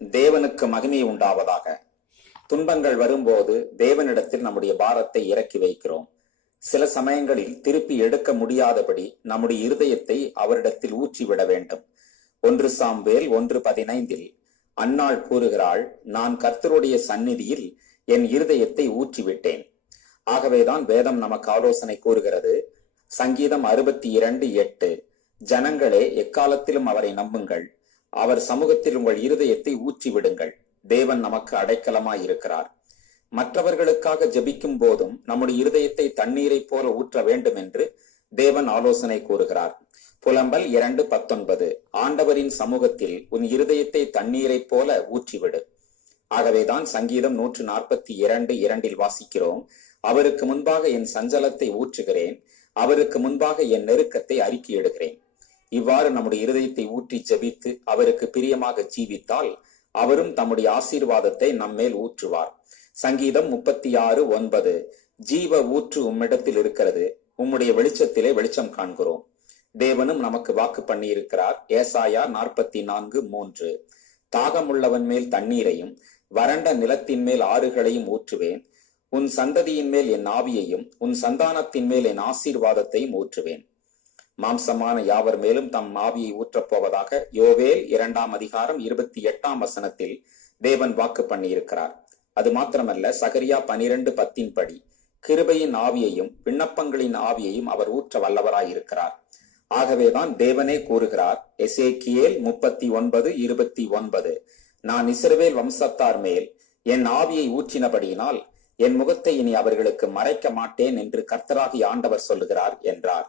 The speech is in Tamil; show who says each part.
Speaker 1: தேவனுக்கு மகிமை உண்டாவதாக. துன்பங்கள் வரும்போது தேவனிடத்தில் நம்முடைய பாரத்தை இறக்கி வைக்கிறோம். சில சமயங்களில் திருப்பி எடுக்க முடியாதபடி நம்முடைய இருதயத்தை அவரிடத்தில் ஊற்றிவிட வேண்டும். ஒன்று சாம்வேல் ஒன்று பதினைந்தில் அன்னாள் கூறுகிறாள் நான் கர்த்தருடைய சந்நிதியில் என் இருதயத்தை ஊற்றிவிட்டேன் ஆகவேதான் வேதம் நமக்கு ஆலோசனை கூறுகிறது. சங்கீதம் அறுபத்தி இரண்டு எட்டு ஜனங்களே எக்காலத்திலும் அவரை நம்புங்கள். அவர் சமூகத்தில் உங்கள் இருதயத்தை ஊற்றி விடுங்கள் தேவன் நமக்கு அடைக்கலமாய் இருக்கிறார் மற்றவர்களுக்காக ஜபிக்கும் போதும் நம்முடைய இருதயத்தை தண்ணீரைப் போல ஊற்ற வேண்டும் என்று தேவன் ஆலோசனை கூறுகிறார். புலம்பல் இரண்டு பத்தொன்பது. ஆண்டவரின் சமூகத்தில் உன் இருதயத்தை தண்ணீரைப் போல ஊற்றிவிடு. ஆகவேதான் சங்கீதம் நூற்று நாற்பத்தி இரண்டு இரண்டில் வாசிக்கிறோம். அவருக்கு முன்பாக என் சஞ்சலத்தை ஊற்றுகிறேன். அவருக்கு முன்பாக என் நெருக்கத்தை அறிக்கையிடுகிறேன். இவ்வாறு நம்முடைய இருதயத்தை ஊற்றி ஜெபித்து அவருக்கு பிரியமாக ஜீவித்தால் அவரும் தம்முடைய ஆசீர்வாதத்தை நம்மேல் ஊற்றுவார். சங்கீதம் முப்பத்தி ஆறு ஒன்பது. ஜீவ ஊற்று உம்மிடத்தில் இருக்கிறது. உம்முடைய வெளிச்சத்திலே வெளிச்சம் காண்கிறோம். தேவனும் நமக்கு வாக்கு பண்ணியிருக்கிறார். ஏசாயா நாற்பத்தி நான்கு மூன்று. தாகமுள்ளவன் மேல் தண்ணீரையும் வறண்ட நிலத்தின் மேல் ஆறுகளையும் ஊற்றுவேன். உன் சந்ததியின் மேல் என் ஆவியையும் உன் சந்தானத்தின் மேல் என் ஆசீர்வாதத்தையும் ஊற்றுவேன். மாம்சமான யாவர் மேலும் தம் ஆவியை ஊற்றப் போவதாக யோவேல் இரண்டாம் அதிகாரம் இருபத்தி எட்டாம் வசனத்தில் தேவன் வாக்கு பண்ணியிருக்கிறார். அது மாத்திரமல்ல சகரியா பனிரெண்டு பத்தின் படி கிருபையின் ஆவியையும் விண்ணப்பங்களின் ஆவியையும் அவர் ஊற்ற வல்லவராயிருக்கிறார் ஆகவேதான் தேவனே கூறுகிறார் எசேக்கியேல் முப்பத்தி ஒன்பது இருபத்தி ஒன்பது நான் இஸ்ரவேல் வம்சத்தார் மேல் என் ஆவியை ஊற்றினபடியினால் என் முகத்தை இனி அவர்களுக்கு மறைக்க மாட்டேன் என்று கர்த்தராகி ஆண்டவர் சொல்லுகிறார் என்றார்.